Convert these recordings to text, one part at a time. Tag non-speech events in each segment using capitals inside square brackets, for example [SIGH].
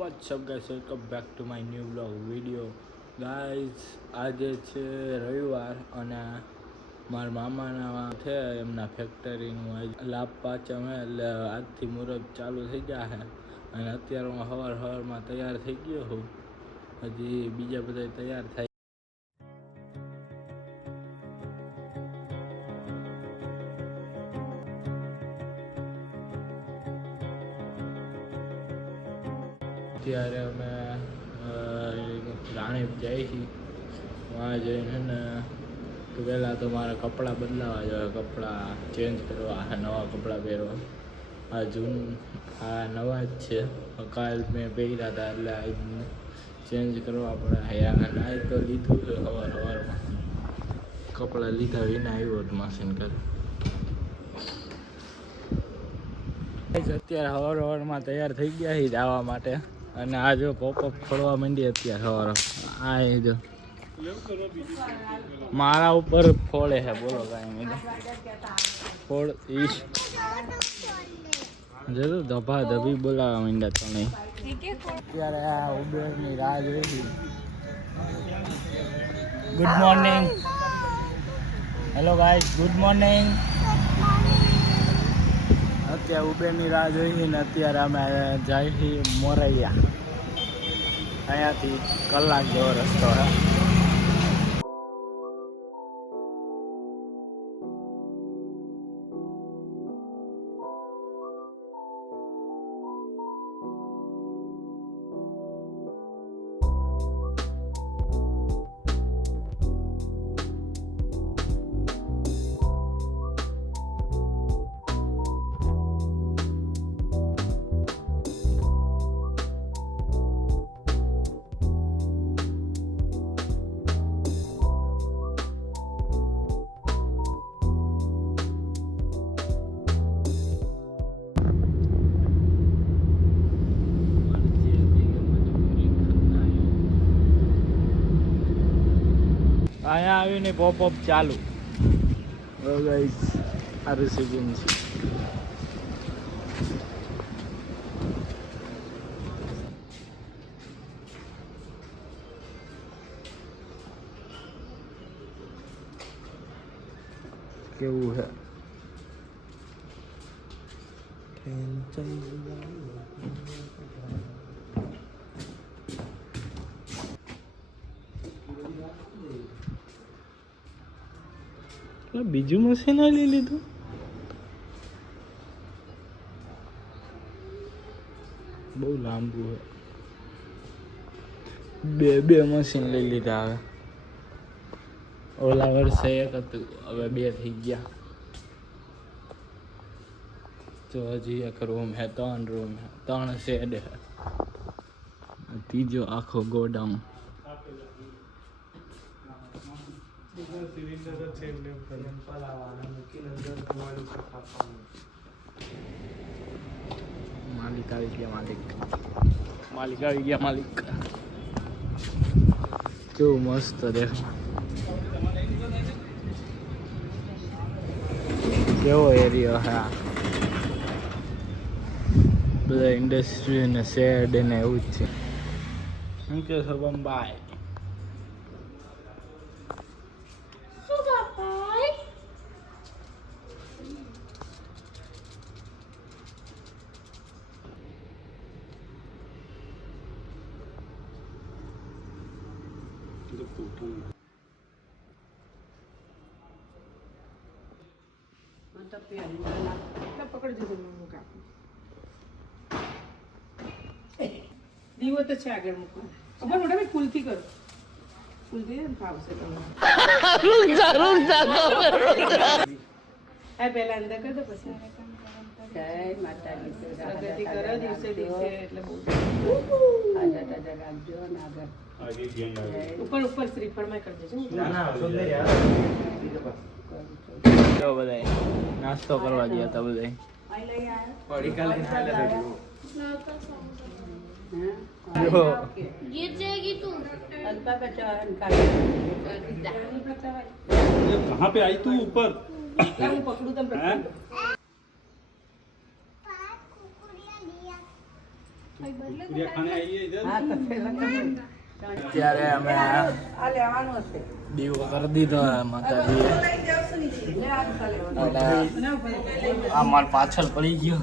What's up guys welcome back to my new blog video guys આજે છે રવિવાર અને મારા મામાના છે એમના ફેક્ટરીનું લાભ પાછા હે, એટલે આજથી મુહૂર્ત ચાલુ થઈ ગયા છે અને અત્યારે હું હવાર હવારમાં તૈયાર થઈ ગયો છું હજી બીજા બધા તૈયાર થાય ત્યારે અમે રાણીપ જઈએ છીએ ત્યાં જઈને ને તો પહેલાં તો મારે કપડાં બદલાવા જોઈએ કપડાં ચેન્જ કરવા નવા કપડાં પહેરવા. આ જૂન, આ નવા જ છે. કાલ મેં પહેર્યા હતા એટલે ચેન્જ કરવા પડે યાર આ તો લીધું છે સવાર સવારમાં કપડાં લીધા વિના આવ્યો હતો માસીન કર અત્યારે સવાર સવારમાં તૈયાર થઈ ગયા છે જવા માટે. અને આ જો પોપઅપ ખોલવા માંડી અત્યારે સવારો. આ એ જો. મારા ઉપર ફોડે છે, બોલો કાંઈ ફોડ ઈશ. જરૂર ધભા ધભી બોલાવા માંડ્યા તમે અત્યારે આ ઉબેરની રાહ જોઈ good morning hello guys good morning અત્યારે ઉબેરની રાહ જોઈએ ને અત્યારે અમે છીએ મોરૈયા. અહીંયાથી કલાક જેવો રસ્તો હે અહીંયા આવીને પોપઅપ ચાલુ. ગાઈસ આ રિસીવિંગ છે. કેવું છે બીજું મશીન લઈ લીધું. બહુ લાંબુ હોય બે બે મશીન લઈ લીધા હવે. ઓલા વર્ષે એક હતું, હવે બે થઈ ગયા. તો હજી એક રૂમ હે, ત્રણ રૂમ હે, ત્રણ શેડ હે. ત્રીજો આખો ગોડાઉન. માલિક આવી ગયા માલિક. માલિક આવી ગયા માલિક. કેવું મસ્ત રે. કેવો એરિયો હા. બધા ઇન્ડસ્ટ્રી ને શેડ ને એવું જ છે. શું કે શોભમભાઈ દીવો તો છે આગળ મૂકો ખબર મોટા ભાઈ કુલથી કરો. ફાવશે તમને. હા પહેલા અંદર કરી દો પછી. જય માતાજી. પ્રગતિ કરો દિવસે દિવસે એટલે બહુ હાજર તાજા રાખજો અને આગળ. ઉપર ઉપર શ્રીફળમાં કરજો દેજો. જો બધાય નાસ્તો કરવા ગયા હતા બધાય હા જો गिर जाएगी तू અલ્પા બચાવન કાઢી कहाँ पे आई तू ऊपर લાવ હું પકડું તમે हैं? चिड़िया खाने आई है इधर હા તો પેલા તમે અત્યારે અમે દીવો કરી દીધો માતાજીએ. આ માર પાછળ પડી ગયો.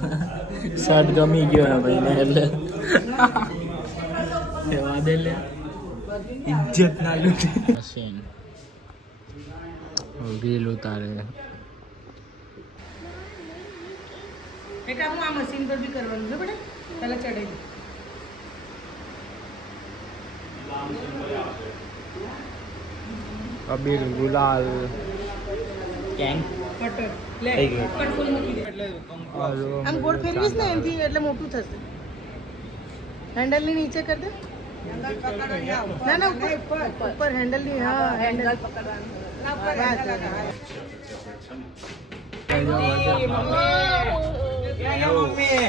શર્ટ ગમી ગયો ભાઈ ને એટલે. એવા દે લે. ઇજ્જત ના લૂટી. મશીન. રીલ એટલે હું આ મશીન પર બી કરવાનું છે બેટા પહેલાં ચડાવી દે અબીર ગુલાલ. કેમ થઈ ગયું. કટ ફૂલ મૂકી દે. આમ ગોળ ફેરવીશ ને એમથી એટલે મોટું થશે. હેન્ડલની નીચે કર દે. ના ના ઉપર. ઉપર. હેન્ડલ. ની હા હેન્ડલ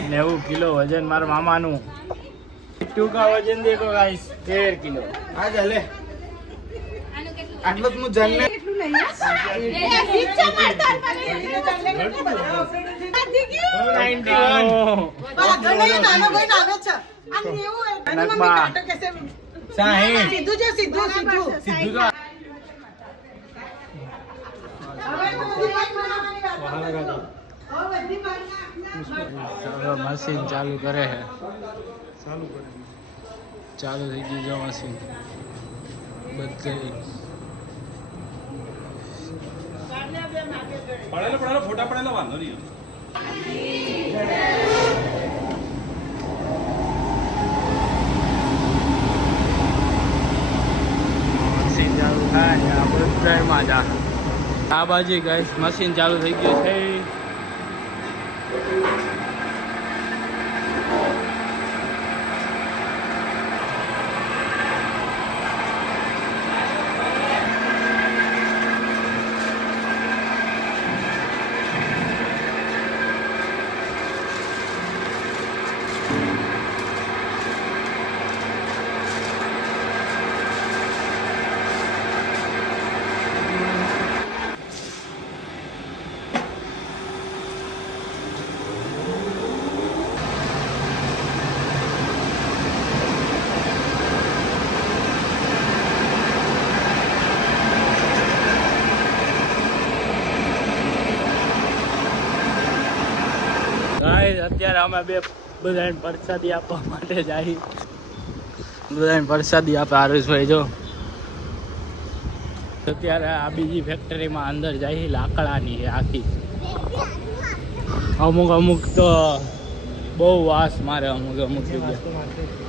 નેવું કિલો વજન મારા મામાનું. પિટ્ટુ કા વજન દેખો ગાઈસ તેર કિલો આ ચાલે આટલું જ હું જન્મે સીધું છે સીધું સીધું સીધું તો હવે મશીન ચાલુ કરે છે ચાલુ ચાલુ થઈ ગઈ જવાસી બધી. પડેલો પડેલો ફોટા પડેલો વાંધો નહીં. આ બાજુ ગાઈસ મશીન ચાલુ થઈ ગયું છે. અમે બે બધાને પ્રસાદી આપવા માટે જાય બધાને પ્રસાદી આપે આરુષભાઈ જો. અત્યારે આ બીજી ફેક્ટરીમાં અંદર જાય લાકડાની આખી. અમુક અમુક તો બહુ વાસ મારે અમુક અમુક જગ્યા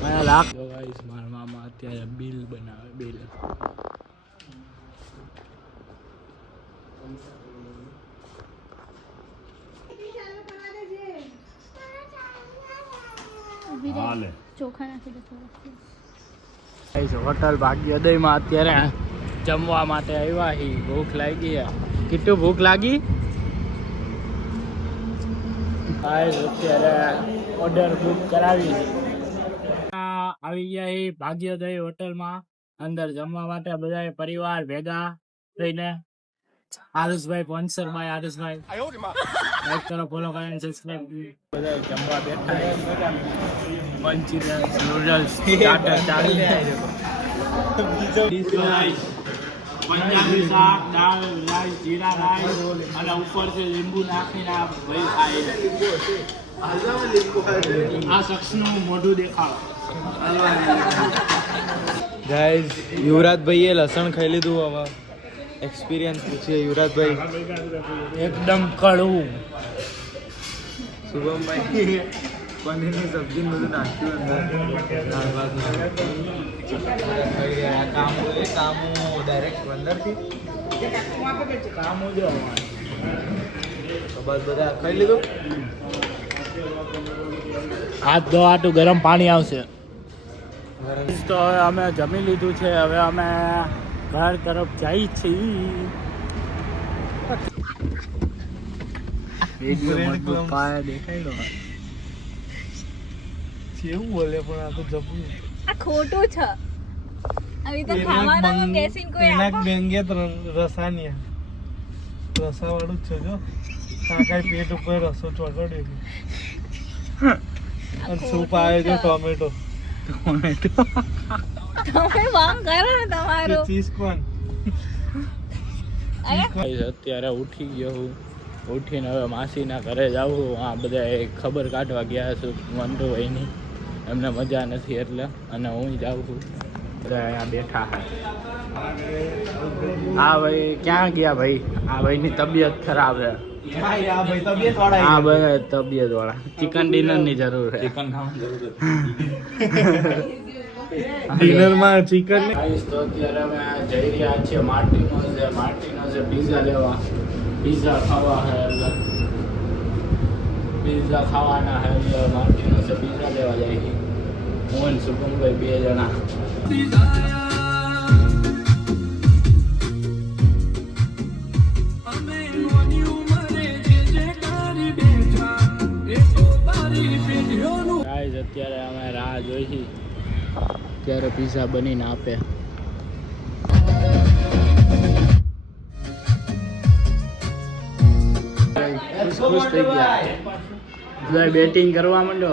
મારા લાખ ગાઈસ મારા મામા અત્યારે બિલ બનાવે બિલ. ચોખા નાખી દે હોટલ અત્યારે જમવા માટે આવ્યા હી ભૂખ લાગી કેટલું ભૂખ લાગી? અત્યારે ઓર્ડર બુક કરાવી આવી ગયા હી ભાગ્યોદય હોટલમાં. અંદર જમવા માટે બધા પરિવાર ભેગા થઈને આરુષભાઈ બાય આરુષભાઈ લાઈક કરો ફોલો કરો અને સબસ્ક્રાઇબ બધા જમવા બેઠા છે. મંચુરિયન નૂડલ્સ સ્ટાર્ટર ચાલી જાય પંજાબી શાક દાળ રાઈસ જીરા રાઈસ અને ઉપર લીંબુ નાખીને આ ભાઈ ખાય આ શખ્સનું મોઢું દેખાડો. ગાઈઝ યુવરાજભાઈએ લસણ ખાઈ લીધું હવે એક્સપિરિયન્સ પૂછીએ યુવરાજભાઈ. એકદમ કડવું. શુભમભાઈ પનીરની સબ્જી બધું નાખ્યું અંદર. દાળ ભાત. કામુ એ કામુ ડાયરેક્ટ અંદરથી કામ જો તો બસ બધા ખાઈ લીધું? હાથ ધો આટું ગરમ પાણી આવશે. તો હવે અમે જમી લીધું છે. હવે અમે ઘર તરફ જાય છે. કેવું બોલે પણ આ તો જબરું. આ ખોટું છે. આવી તો ખાવાનામાં બેસીને કોઈ આપો. બેંગે રસાનિયા. રસાવાળું જ છે જો. કાકાએ પેટ ઉપર રસો ચોટડ્યો સૂપ આવે છે. ટોમેટો. ટોમેટો. તમે વાંગ કરો ને તમારું. ચીઝ કોણ અત્યારે ઉઠી ગયો હું. ઉઠીને હવે માસીના ઘરે જાઉં આ બધા ખબર કાઢવા ગયા છું મંટુ ભાઈની. એમને મજા નથી એટલે અને હું જાઉં છું. બધા અહીંયા બેઠા હા હા ભાઈ ક્યાં ગયા ભાઈ? આ ભાઈની તબિયત ખરાબ છે. ભાઈ હા ભાઈ તબિયત વાળા ચિકન ડિનરની જરૂર છે. ચિકન ખાવાની જરૂર [LAUGHS] ડિનરમાં ચિકન તો અત્યારે અમે જઈ રહ્યા છીએ માર્ટિનો છે માર્ટિનો છે પિઝા લેવા. પિઝા ખાવા હે પિઝા ખાવાના હે એટલે માર્ટિનો છે પિઝા લેવા છે હું શુભમભાઈ બે જણા. પિઝા બનીને આપે ખુશ ખુશ થઈ ગયા બધા બેટિંગ કરવા માંડો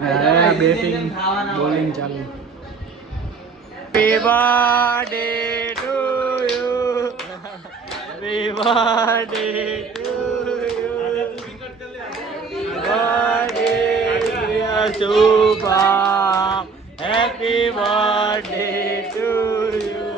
હવે બેટિંગ બોલિંગ ચાલુ Happy birthday to you. Happy birthday to you. Happy birthday to you.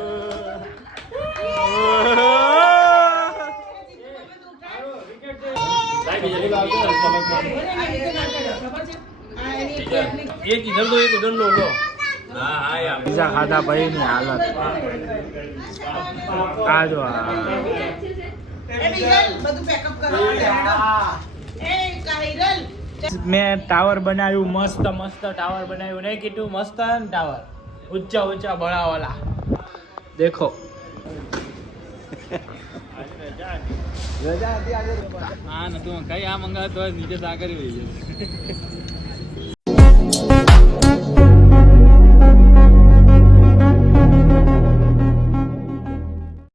એક ઇધર દો એક ઉધર લો લો યાર ખાધા પછી ની હાલત. આ જો આ. એ વિજલ, બધું પેકઅપ કરવા એ કાહિરલ મેં ટાવર બનાવ્યું મસ્ત મસ્ત ટાવર બનાવ્યું. નહીં કીધું મસ્ત ને ટાવર? ઊંચા ઊંચા બળાવાલા દેખો. [LAUGHS] હા નતું કઈ આ મંગાવતો નીચે સાકરી રહી